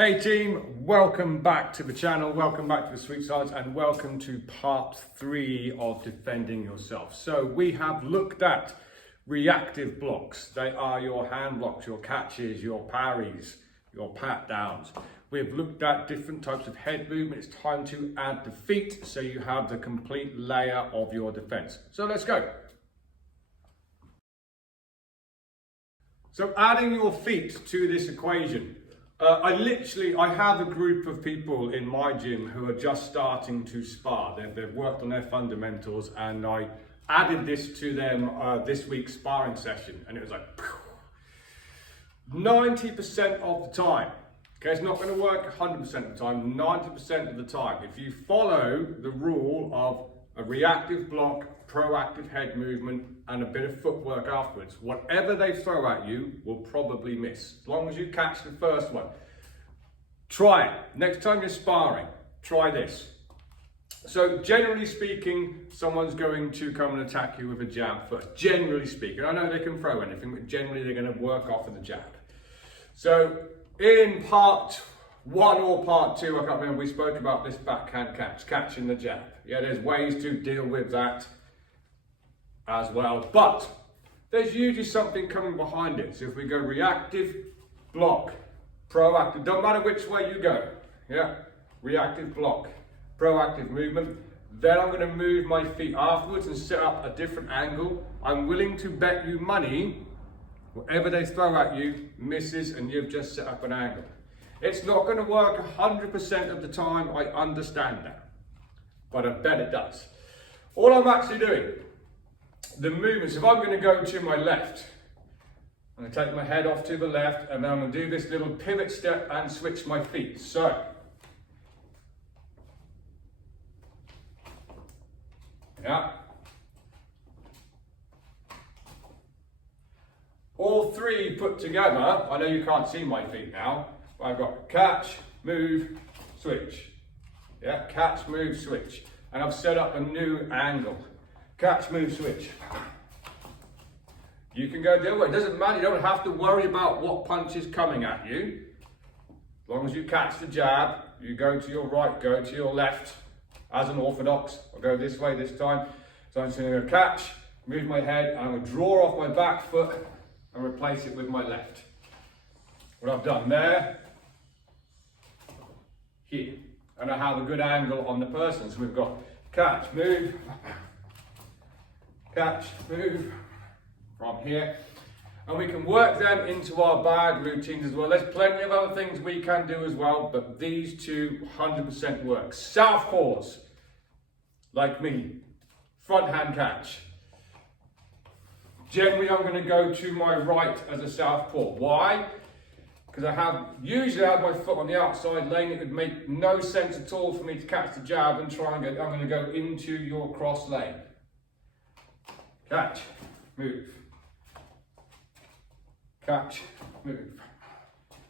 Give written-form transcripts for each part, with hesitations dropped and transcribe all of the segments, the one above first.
Hey team, welcome back to the channel, welcome back to the Sweet Science, and welcome to part 3 of defending yourself. So we have looked at reactive blocks. They are your hand blocks, your catches, your parries, your pat downs. We've looked at different types of head movement. It's time to add the feet so you have the complete layer of your defense. So let's go. So adding your feet to this equation. I have a group of people in my gym who are just starting to spar. They've worked on their fundamentals, and I added this to them this week's sparring session, and it was like 90% of the time. Okay, it's not going to work 100% of the time, 90% of the time. If you follow the rule of a reactive block, proactive head movement, and a bit of footwork afterwards, whatever they throw at you will probably miss, as long as you catch the first one. Try it. Next time you're sparring, try this. So generally speaking, someone's going to come and attack you with a jab first. Generally speaking, I know they can throw anything, but generally they're going to work off of the jab. So in part 1 or part 2, I can't remember, we spoke about this backhand catch, catching the jab. Yeah, there's ways to deal with that as well, but there's usually something coming behind it. So if we go reactive, block, proactive, don't matter which way you go, yeah, reactive block, proactive movement, then I'm going to move my feet afterwards and set up a different angle. I'm willing to bet you money, whatever they throw at you misses, and you've just set up an angle. It's not going to work 100% of the time, I understand that, but I bet it does. All I'm actually doing, the movements, if I'm going to go to my left, I'm going to take my head off to the left, and then I'm going to do this little pivot step and switch my feet. So, yeah. All three put together, I know you can't see my feet now, but I've got catch, move, switch. Yeah, catch, move, switch. And I've set up a new angle. Catch, move, switch. You can go the other way. It doesn't matter. You don't have to worry about what punch is coming at you. As long as you catch the jab, you go to your right, go to your left. As an orthodox, I'll go this way this time. So I'm just going to catch, move my head, and I'm going to draw off my back foot and replace it with my left. What I've done there, here. And I have a good angle on the person. So we've got catch, move, catch, move from here. And we can work them into our bag routines as well. There's plenty of other things we can do as well, but these two 100% work. Southpaws, like me, front hand catch. Generally, I'm going to go to my right as a southpaw. Why? Because usually I have my foot on the outside lane. It would make no sense at all for me to catch the jab and try and I'm going to go into your cross lane. Catch, move. Catch, move.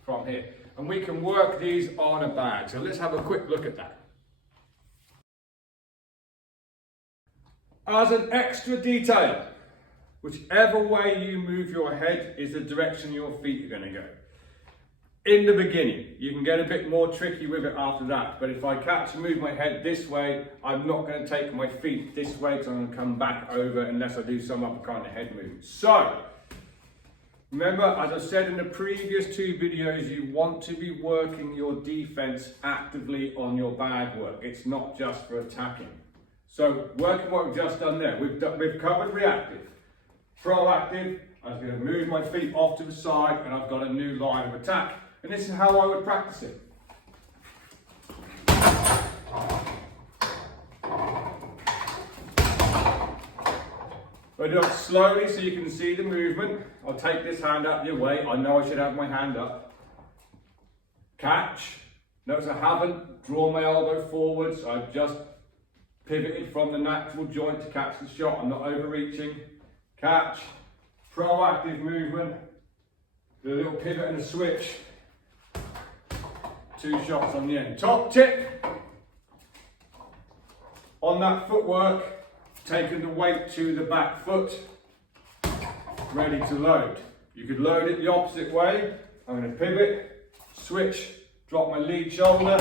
From here. And we can work these on a bag. So let's have a quick look at that. As an extra detail, whichever way you move your head is the direction your feet are going to go. In the beginning, you can get a bit more tricky with it after that, but if I catch and move my head this way, I'm not going to take my feet this way because I'm going to come back over unless I do some other kind of head movement. So, remember, as I said in the previous 2 videos, you want to be working your defense actively on your bag work. It's not just for attacking. So, working what we've just done there, we've covered reactive, proactive. I was going to move my feet off to the side, and I've got a new line of attack. And this is how I would practice it. I do it slowly so you can see the movement. I'll take this hand out the way. I know I should have my hand up. Catch. Notice I haven't drawn my elbow forwards. I've just pivoted from the natural joint to catch the shot. I'm not overreaching. Catch. Proactive movement. Do a little pivot and a switch. 2 shots on the end. Top tip on that footwork, taking the weight to the back foot, ready to load. You could load it the opposite way. I'm going to pivot, switch, drop my lead shoulder,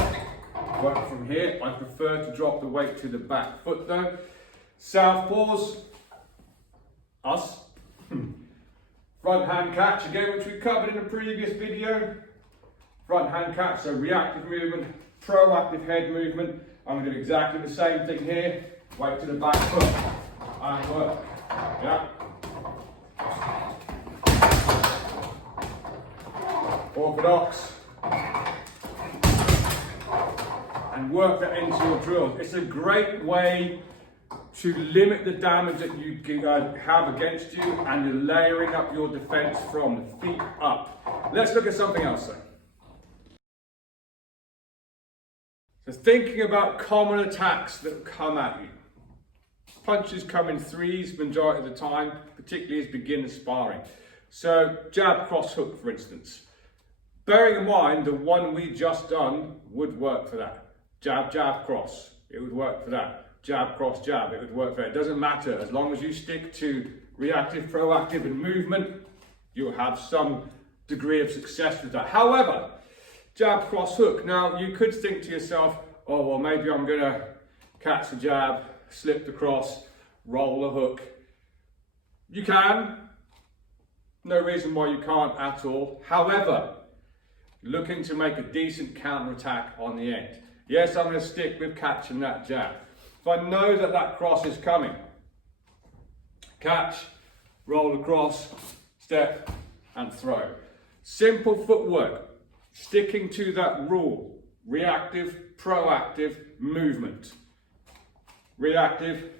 work from here. I prefer to drop the weight to the back foot though. Southpaws, us. Front hand catch again, which we covered in a previous video. Front hand catch, so reactive movement, proactive head movement. I'm going to do exactly the same thing here. Weight to the back foot and work. Yeah. Orthodox. And work that into your drills. It's a great way to limit the damage that you have against you, and you're layering up your defense from the feet up. Let's look at something else then. So thinking about common attacks that come at you. Punches come in threes majority of the time, particularly as beginner sparring. So jab, cross, hook, for instance. Bearing in mind the one we just done would work for that. Jab, jab, cross. It would work for that. Jab, cross, jab. It would work for that. It doesn't matter. As long as you stick to reactive, proactive, and movement, you'll have some degree of success with that. However, jab, cross, hook. Now, you could think to yourself, oh, well, maybe I'm going to catch the jab, slip the cross, roll the hook. You can. No reason why you can't at all. However, looking to make a decent counter-attack on the end. Yes, I'm going to stick with catching that jab. If I know that that cross is coming, catch, roll across, step, and throw. Simple footwork, sticking to that rule. Reactive, proactive movement. Reactive,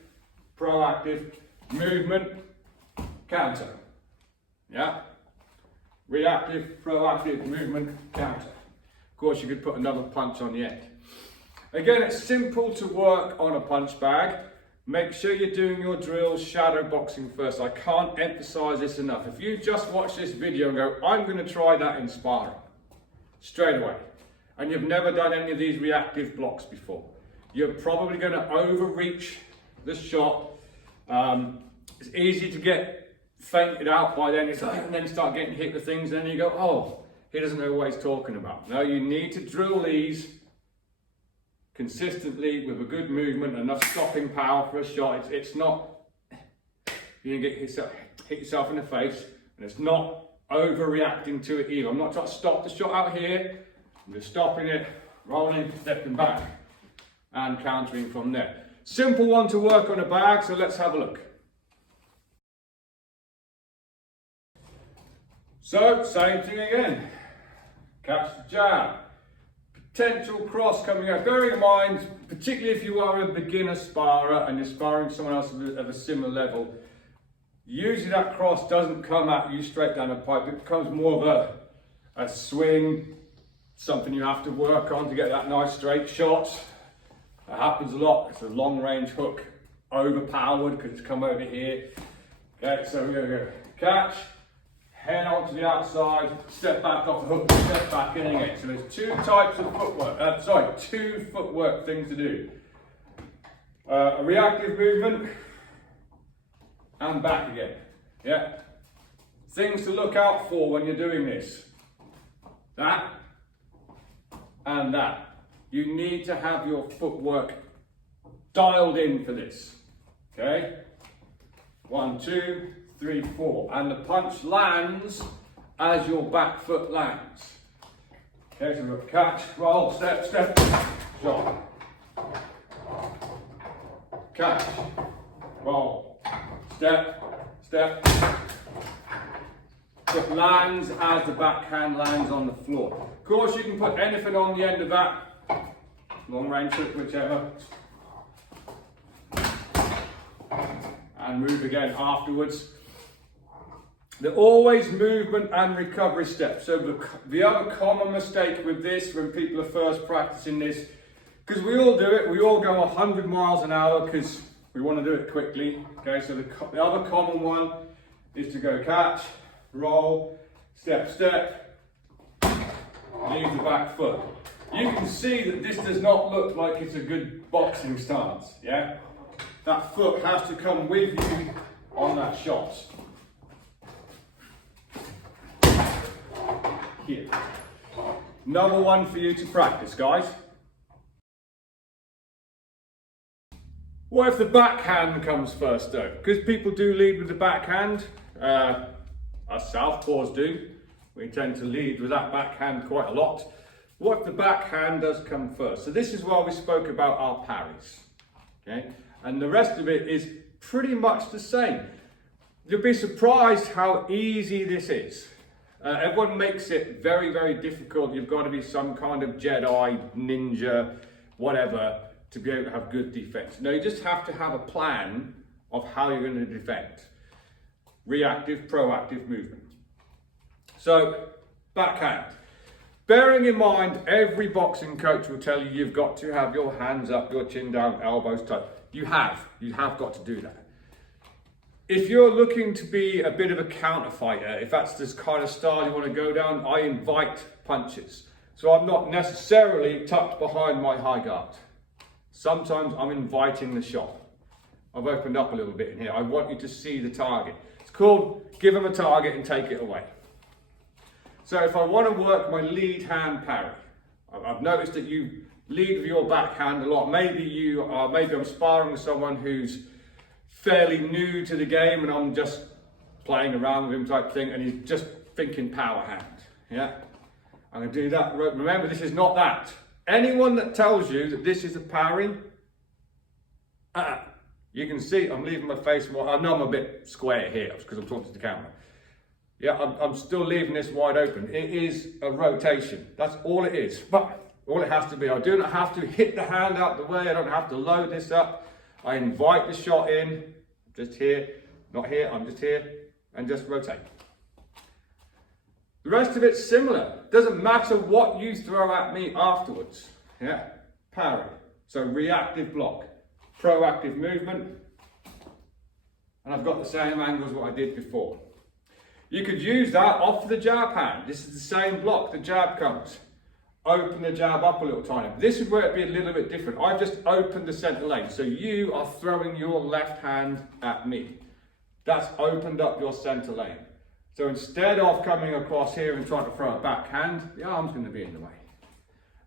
proactive movement, counter. Yeah? Reactive, proactive movement, counter. Of course, you could put another punch on the end. Again, it's simple to work on a punch bag. Make sure you're doing your drills shadow boxing first. I can't emphasize this enough. If you just watch this video and go, I'm going to try that in sparring, straight away, and you've never done any of these reactive blocks before, you're probably going to overreach the shot. It's easy to get fainted out by then, and then start getting hit with things, and then you go, oh, he doesn't know what he's talking about. No, you need to drill these consistently with a good movement, enough stopping power for a shot. It's not, you can hit yourself in the face, and it's not overreacting to it either. I'm not trying to stop the shot out here. I'm just stopping it, rolling, stepping back, and countering from there. Simple one to work on a bag, so let's have a look. So, same thing again. Catch the jab. Potential cross coming out. Bearing in mind, particularly if you are a beginner sparrer and you're sparring someone else of a similar level, usually that cross doesn't come at you straight down the pipe. It becomes more of a swing, something you have to work on to get that nice straight shot. That happens a lot. It's a long range hook, overpowered because it's come over here. Okay, so we're going to go catch, head onto the outside, step back off the hook, step back in again. So there's two types of footwork, two footwork things to do. A reactive movement and back again. Yeah. Things to look out for when you're doing this. That and that. You need to have your footwork dialed in for this. Okay? 1, 2, 3, 4. And the punch lands as your back foot lands. Okay, so we've got catch, roll, step, step, shot. Catch, roll, step, step. It lands as the backhand lands on the floor. Of course, you can put anything on the end of that. Long range hook, whichever. And move again afterwards. They're always movement and recovery steps. So the other common mistake with this when people are first practicing this, because we all do it, we all go 100 miles an hour because we want to do it quickly. Okay, so the other common one is to go catch, roll, step, step, leave the back foot. You can see that this does not look like it's a good boxing stance, yeah? That foot has to come with you on that shot. Here. Another one for you to practice, guys. What if the backhand comes first though? Because people do lead with the backhand, us Southpaws do. We tend to lead with that backhand quite a lot. What if the backhand does come first? So this is why we spoke about our parries, okay? And the rest of it is pretty much the same. You'll be surprised how easy this is. Everyone makes it very, very difficult. You've got to be some kind of Jedi, ninja, whatever, to be able to have good defense. No, you just have to have a plan of how you're going to defend. Reactive, proactive movement. So, backhand. Bearing in mind, every boxing coach will tell you you've got to have your hands up, your chin down, elbows tight. You have got to do that. If you're looking to be a bit of a counter fighter, if that's this kind of style you want to go down, I invite punches. So I'm not necessarily tucked behind my high guard. Sometimes I'm inviting the shot. I've opened up a little bit in here. I want you to see the target. It's called give them a target and take it away. So if I want to work my lead hand parry, I've noticed that you lead with your backhand a lot. Maybe I'm sparring with someone who's fairly new to the game and I'm just playing around with him type thing and he's just thinking power hand. Yeah, I'm going to do that. Remember, this is not that. Anyone that tells you that this is a parry, you can see I'm leaving my face more. I know I'm a bit square here because I'm talking to the camera. Yeah, I'm still leaving this wide open. It is a rotation. That's all it is. But all it has to be, I do not have to hit the hand out the way. I don't have to load this up. I invite the shot in, just here, not here, I'm just here, and just rotate. The rest of it's similar. Doesn't matter what you throw at me afterwards. Yeah, parry. So reactive block, proactive movement, and I've got the same angle as what I did before. You could use that off the jab hand. This is the same block, the jab comes. Open the jab up a little tiny. This is where it'd be a little bit different. I've just opened the center lane. So you are throwing your left hand at me. That's opened up your center lane. So instead of coming across here and trying to throw a backhand, the arm's going to be in the way.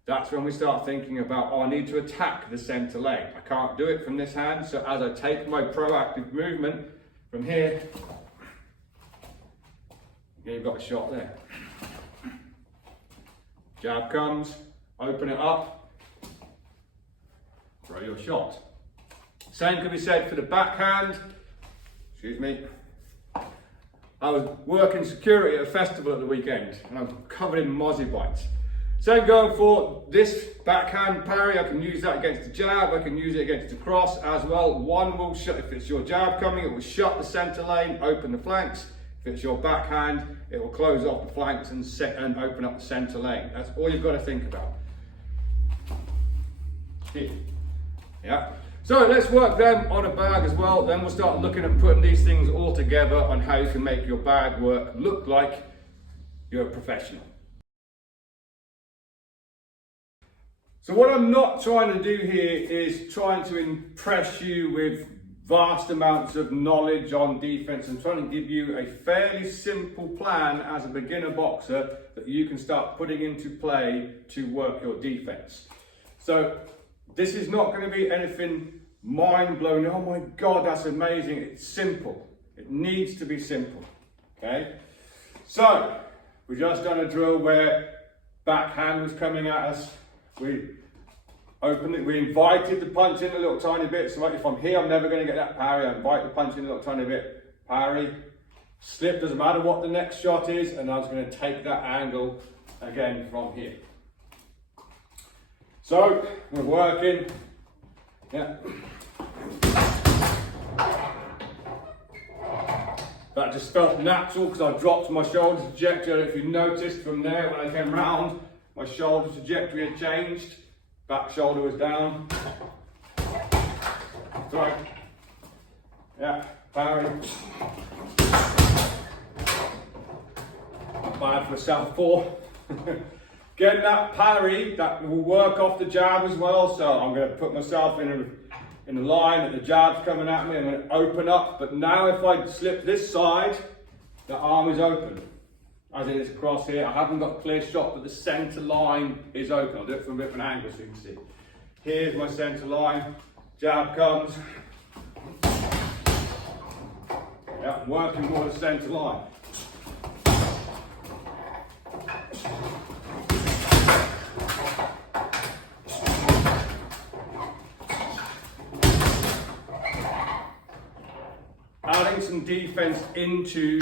That's when we start thinking about, oh, I need to attack the center lane. I can't do it from this hand. So as I take my proactive movement from here, you've got a shot there. Jab comes, open it up, throw your shot. Same can be said for the backhand. Excuse me. I was working security at a festival at the weekend and I'm covered in mozzie bites. Same going for this backhand parry. I can use that against the jab, I can use it against the cross as well. One will shut, if it's your jab coming, it will shut the center lane, open the flanks. If it's your backhand, it will close off the flanks and open up the center lane. That's all you've got to think about. Here. Yeah. So let's work them on a bag as well. Then we'll start looking at putting these things all together on how you can make your bag work look like you're a professional. So what I'm not trying to do here is trying to impress you with vast amounts of knowledge on defense. I'm trying to give you a fairly simple plan as a beginner boxer that you can start putting into play to work your defense. So this is not going to be anything mind-blowing. Oh my God, that's amazing. It's simple. It needs to be simple. Okay. So we just done a drill where backhand was coming at us. We opened it, we invited the punch in a little tiny bit. So if I'm here, I'm never going to get that parry. I invite the punch in a little tiny bit. Parry, slip, doesn't matter what the next shot is. And I was going to take that angle again from here. So we're working. Yeah. That just felt natural because I dropped my shoulder trajectory. I don't know if you noticed from there when I came round, my shoulder trajectory had changed. Back shoulder was down. Throw. Yeah, parry. Not bad for a Southpaw. Getting that parry, that will work off the jab as well. So I'm going to put myself in a line that the jab's coming at me. I'm going to open up. But now if I slip this side, the arm is open. as it is across here. I haven't got a clear shot, but the centre line is open. I'll do it from a different angle so you can see. Here's my centre line, jab comes. Yeah, I'm working more the centre line. Adding some defense into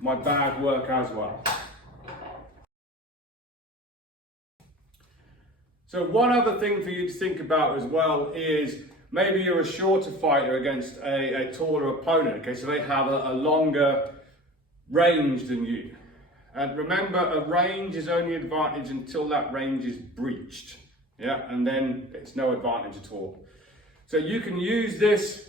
my bag work as well. So one other thing for you to think about as well is maybe you're a shorter fighter against a taller opponent, okay, so they have a longer range than you. And remember, a range is only advantage until that range is breached, yeah, and then it's no advantage at all. So you can use this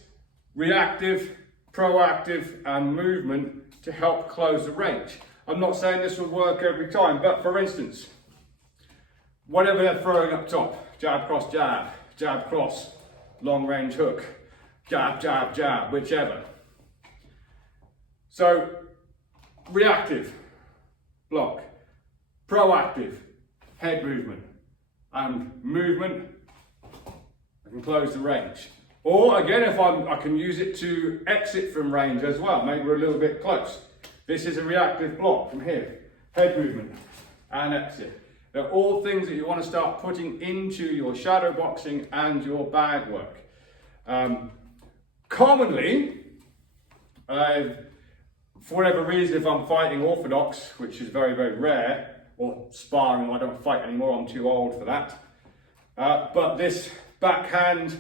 reactive, proactive and movement to help close the range. I'm not saying this will work every time, but for instance, whatever they're throwing up top, jab cross jab, jab cross, long range hook, jab, jab, jab, whichever. So reactive, block, proactive, head movement, and movement, I can close the range. Or again, if I can use it to exit from range as well, maybe we're a little bit close. This is a reactive block from here, head movement and exit. They're all things that you want to start putting into your shadow boxing and your bag work. Commonly, for whatever reason, if I'm fighting orthodox, which is very, very rare, or sparring, I don't fight anymore, I'm too old for that. But this backhand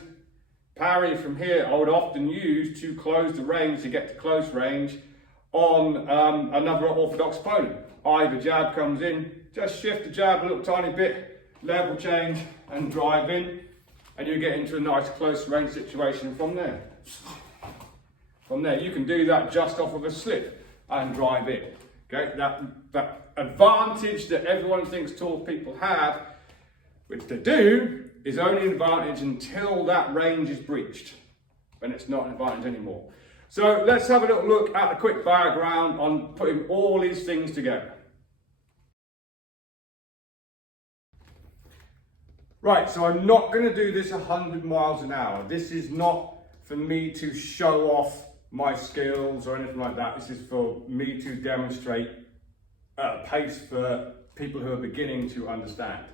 parry from here, I would often use to close the range, to get to close range on another orthodox opponent. Either jab comes in, just shift the jab a little tiny bit, level change and drive in, and you get into a nice close range situation from there. From there, you can do that just off of a slip and drive in. Okay, that advantage that everyone thinks tall people have, which they do, is only an advantage until that range is breached. Then it's not an advantage anymore. So let's have a little look at a quick diagram on putting all these things together. Right, so I'm not going to do this 100 miles an hour. This is not for me to show off my skills or anything like that. This is for me to demonstrate a pace for people who are beginning to understand.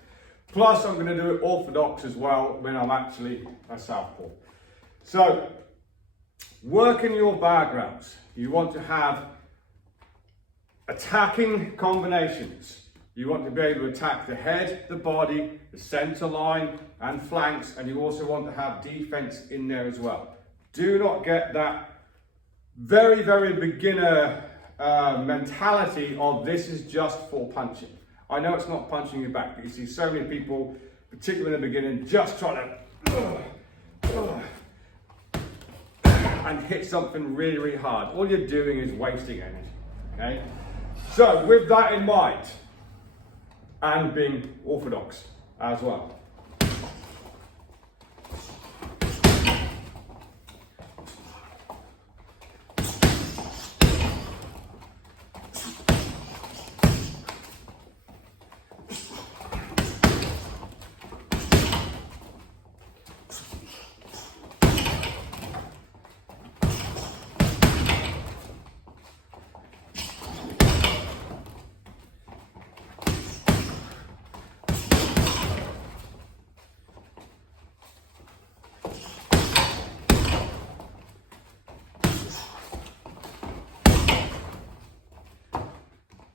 Plus, I'm going to do it orthodox as well when I'm actually a southpaw. So, working your bag rounds. You want to have attacking combinations. You want to be able to attack the head, the body, the center line and flanks, and you also want to have defense in there as well. Do not get that very, very beginner mentality of this is just for punching. I know it's not punching you back, but you see so many people, particularly in the beginning, just trying to and hit something really, really hard. All you're doing is wasting energy, okay? So with that in mind, and being orthodox as well.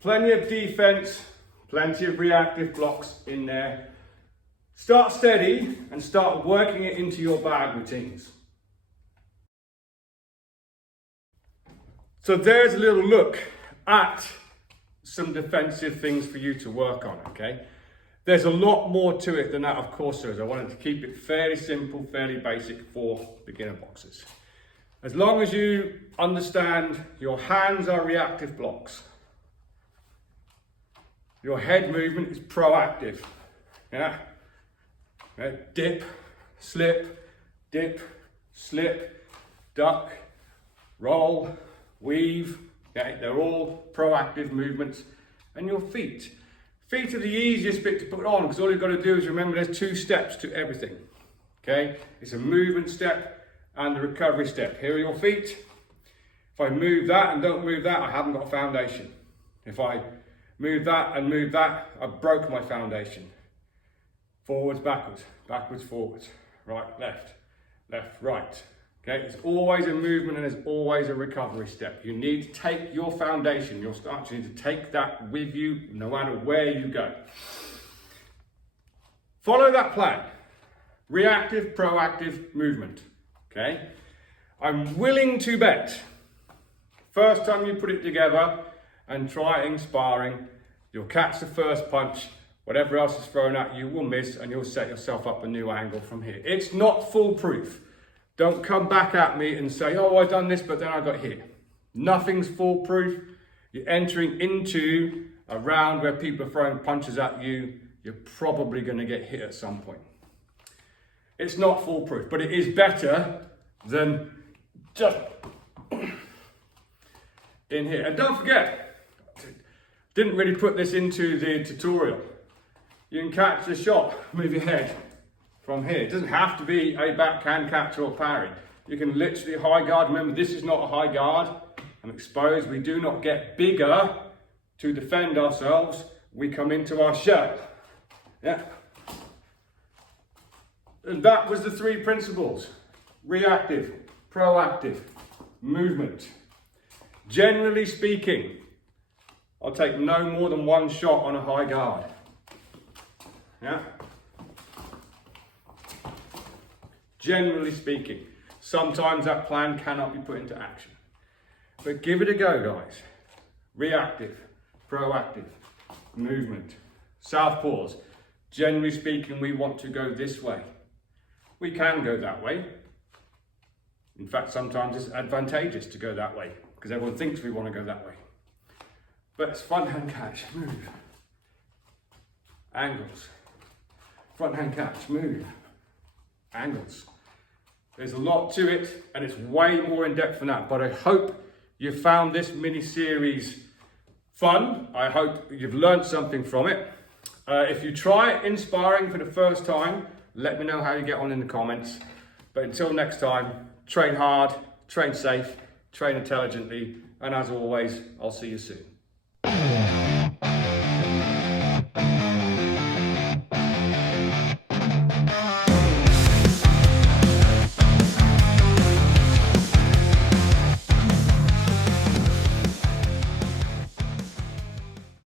Plenty of defense, plenty of reactive blocks in there. Start steady and start working it into your bag routines. So there's a little look at some defensive things for you to work on, okay? There's a lot more to it than that, of course there is. I wanted to keep it fairly simple, fairly basic for beginner boxers. As long as you understand your hands are reactive blocks, your head movement is proactive, yeah? Okay. Dip, slip, duck, roll, weave, okay? They're all proactive movements and your feet. Feet are the easiest bit to put on because all you've got to do is remember there's 2 steps to everything. Okay, it's a movement step and the recovery step. Here are your feet. If I move that and don't move that, I haven't got a foundation. If I move that and move that, I've broke my foundation. Forwards, backwards, backwards, forwards, right, left, left, right. Okay, it's always a movement and there's always a recovery step. You need to take your foundation, your start, you need to take that with you no matter where you go. Follow that plan. Reactive, proactive movement. Okay, I'm willing to bet, first time you put it together and try it in sparring, you'll catch the first punch, whatever else is thrown at you will miss and you'll set yourself up a new angle from here. It's not foolproof. Don't come back at me and say, oh, I've done this, but then I got hit. Nothing's foolproof. You're entering into a round where people are throwing punches at you. You're probably going to get hit at some point. It's not foolproof, but it is better than just in here. And don't forget, didn't really put this into the tutorial. You can catch the shot, move your head from here. It doesn't have to be a backhand catch or parry. You can literally high guard. Remember, this is not a high guard. I'm exposed. We do not get bigger to defend ourselves. We come into our shell. Yeah. And that was the 3 principles. Reactive, proactive, movement. Generally speaking, I'll take no more than 1 shot on a high guard. Yeah. Generally speaking, sometimes that plan cannot be put into action. But give it a go, guys. Reactive, proactive, movement. Southpaws. Generally speaking, we want to go this way. We can go that way. In fact, sometimes it's advantageous to go that way because everyone thinks we want to go that way. But it's front hand catch, move. Angles. Front hand catch, move. Angles. There's a lot to it and it's way more in depth than that, but I hope you found this mini series fun. I hope you've learned something from it. If you try it in sparring for the first time, let me know how you get on in the comments. But until next time, train hard, train safe, train intelligently, and as always, I'll see you soon.